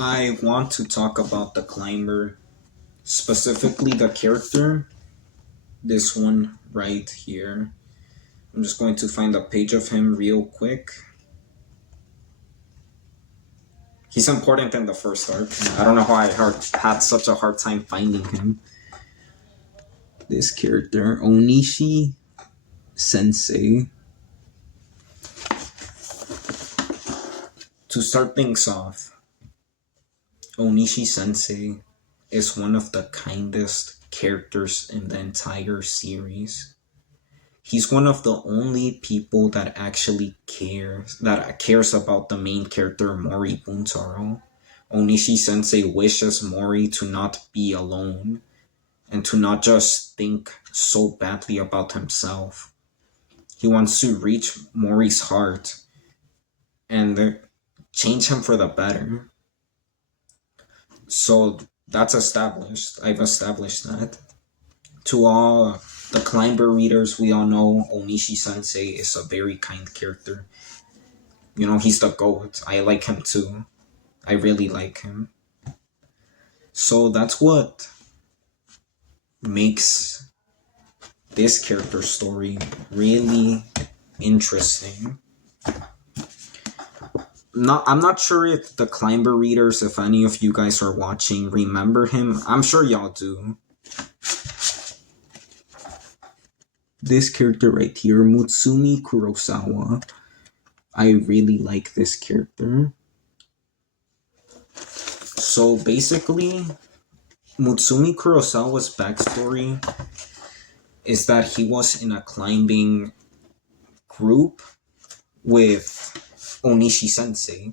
I want to talk about the climber, specifically the character, this one right here. I'm just going to find a page of him real quick. He's important in the first arc. I don't know how I had such a hard time finding him. This character, Onishi Sensei. To start things off, Onishi Sensei is one of the kindest characters in the entire series. He's one of the only people that actually cares about the main character, Mori Buntaro. Onishi Sensei wishes Mori to not be alone and to not just think so badly about himself. He wants to reach Mori's heart and change him for the better. So that's established. I've established that. To all the climber readers, we all know Onishi Sensei is a very kind character. You know, he's the GOAT. I like him too. I really like him. So that's what makes this character story really interesting. I'm not sure if the climber readers, if any of you guys are watching, remember him. I'm sure y'all do. This character right here, Mutsumi Kurosawa. I really like this character. So basically, Mutsumi Kurosawa's backstory is that he was in a climbing group with Onishi Sensei,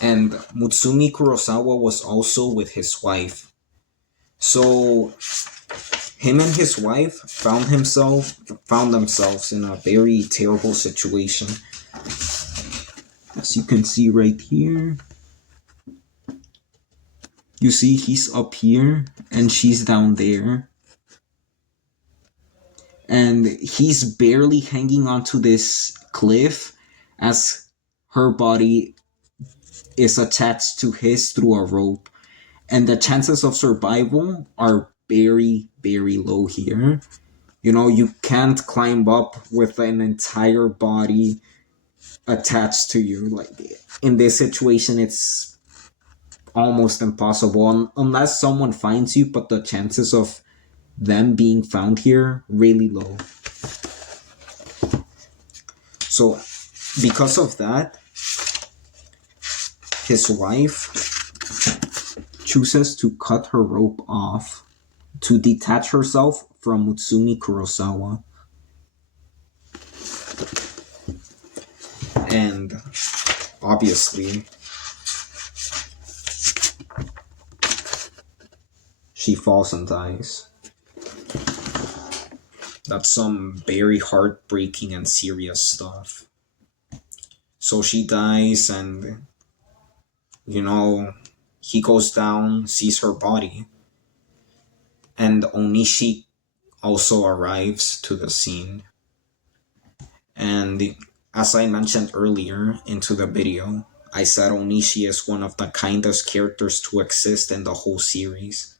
and Mutsumi Kurosawa was also with his wife. So him and his wife found themselves in a very terrible situation. As you can see right here, you see he's up here and she's down there, and he's barely hanging onto this cliff as her body is attached to his through a rope, and the chances of survival are very, very low here. You know, you can't climb up with an entire body attached to you. Like, in this situation, it's almost impossible unless someone finds you, but the chances of them being found here really low. So because of that, his wife chooses to cut her rope off to detach herself from Mutsumi Kurosawa. And obviously, she falls and dies. That's some very heartbreaking and serious stuff. So she dies, and you know, he goes down, sees her body, and Onishi also arrives to the scene. And as I mentioned earlier into the video, I said Onishi is one of the kindest characters to exist in the whole series.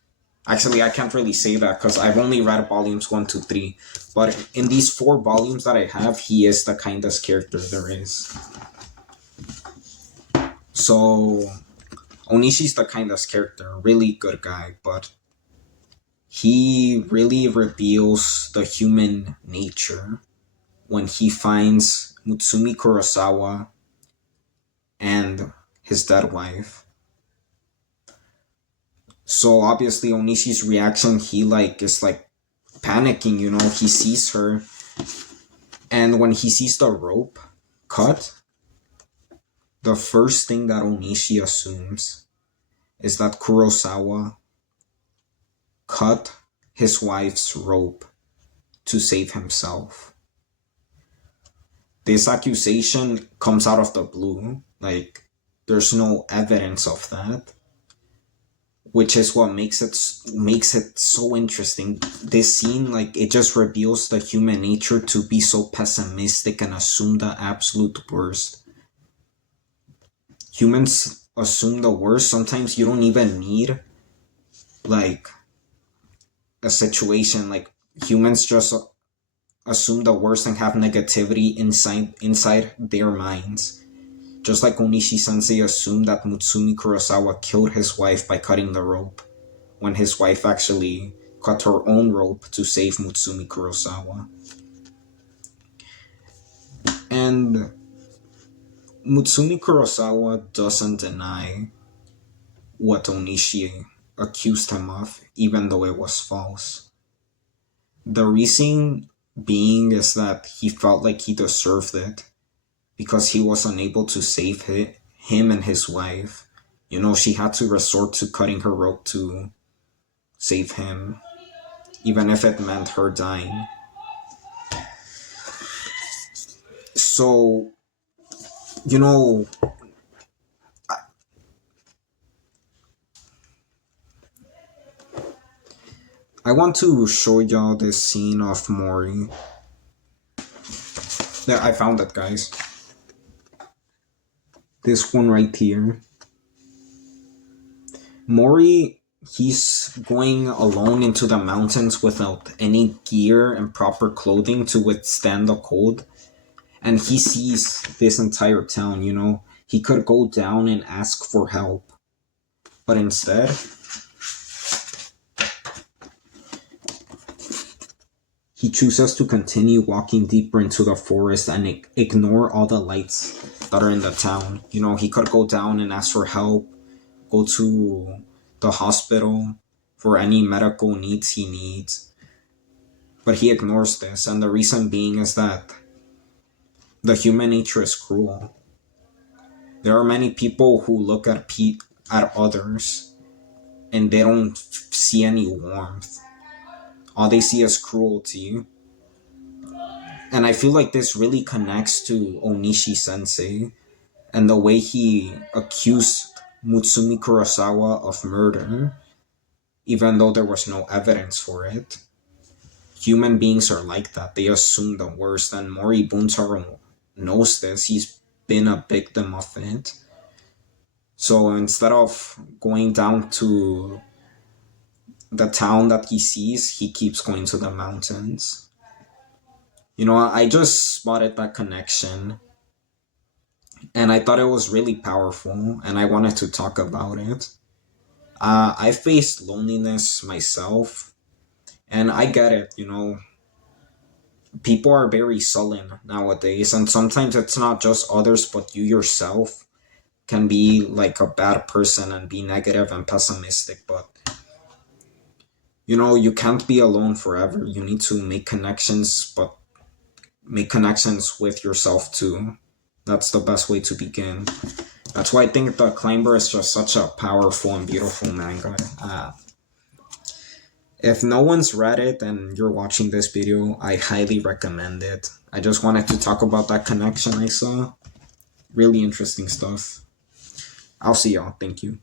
Actually, I can't really say that because I've only read volumes 1 to 3. But in these 4 volumes that I have, he is the kindest character there is. So Onishi's the kindest character, really good guy, but he really reveals the human nature when he finds Mutsumi Kurosawa and his dead wife. So obviously Onishi's reaction, he is panicking, you know, he sees her, and when he sees the rope cut, the first thing that Onishi assumes is that Kurosawa cut his wife's rope to save himself. This accusation comes out of the blue, there's no evidence of that, which is what makes it so interesting. This scene, it just reveals the human nature to be so pessimistic and assume the absolute worst. Humans assume the worst. Sometimes you don't even need like a situation. Like humans just assume the worst and have negativity inside their minds. Just like Onishi Sensei assumed that Mutsumi Kurosawa killed his wife by cutting the rope, when his wife actually cut her own rope to save Mutsumi Kurosawa. And Mutsumi Kurosawa doesn't deny what Onishi accused him of, even though it was false. The reason being is that he felt like he deserved it because he was unable to save him and his wife. You know, she had to resort to cutting her rope to save him, even if it meant her dying. So, you know, I want to show y'all this scene of Mori. Yeah, I found it, guys. This one right here. Mori, he's going alone into the mountains without any gear and proper clothing to withstand the cold. And he sees this entire town, you know. He could go down and ask for help. But instead, he chooses to continue walking deeper into the forest and ignore all the lights that are in the town. You know, he could go down and ask for help, go to the hospital for any medical needs he needs. But he ignores this, and the reason being is that the human nature is cruel. There are many people who look at others and they don't see any warmth. All they see is cruelty. And I feel like this really connects to Onishi Sensei and the way he accused Mutsumi Kurosawa of murder, even though there was no evidence for it. Human beings are like that. They assume the worst, and Mori Buntaro knows this. He's been a victim of it. So instead of going down to the town that he sees, he keeps going to the mountains. You know, I just spotted that connection and I thought it was really powerful and I wanted to talk about it. I faced loneliness myself and I get it, you know. People are very sullen nowadays, and sometimes it's not just others but you yourself can be like a bad person and be negative and pessimistic, but you know, you can't be alone forever. You need to make connections, but make connections with yourself too. That's the best way to begin. That's why I think The Climber is just such a powerful and beautiful manga. If no one's read it and you're watching this video, I highly recommend it. I just wanted to talk about that connection I saw. Really interesting stuff. I'll see y'all. Thank you.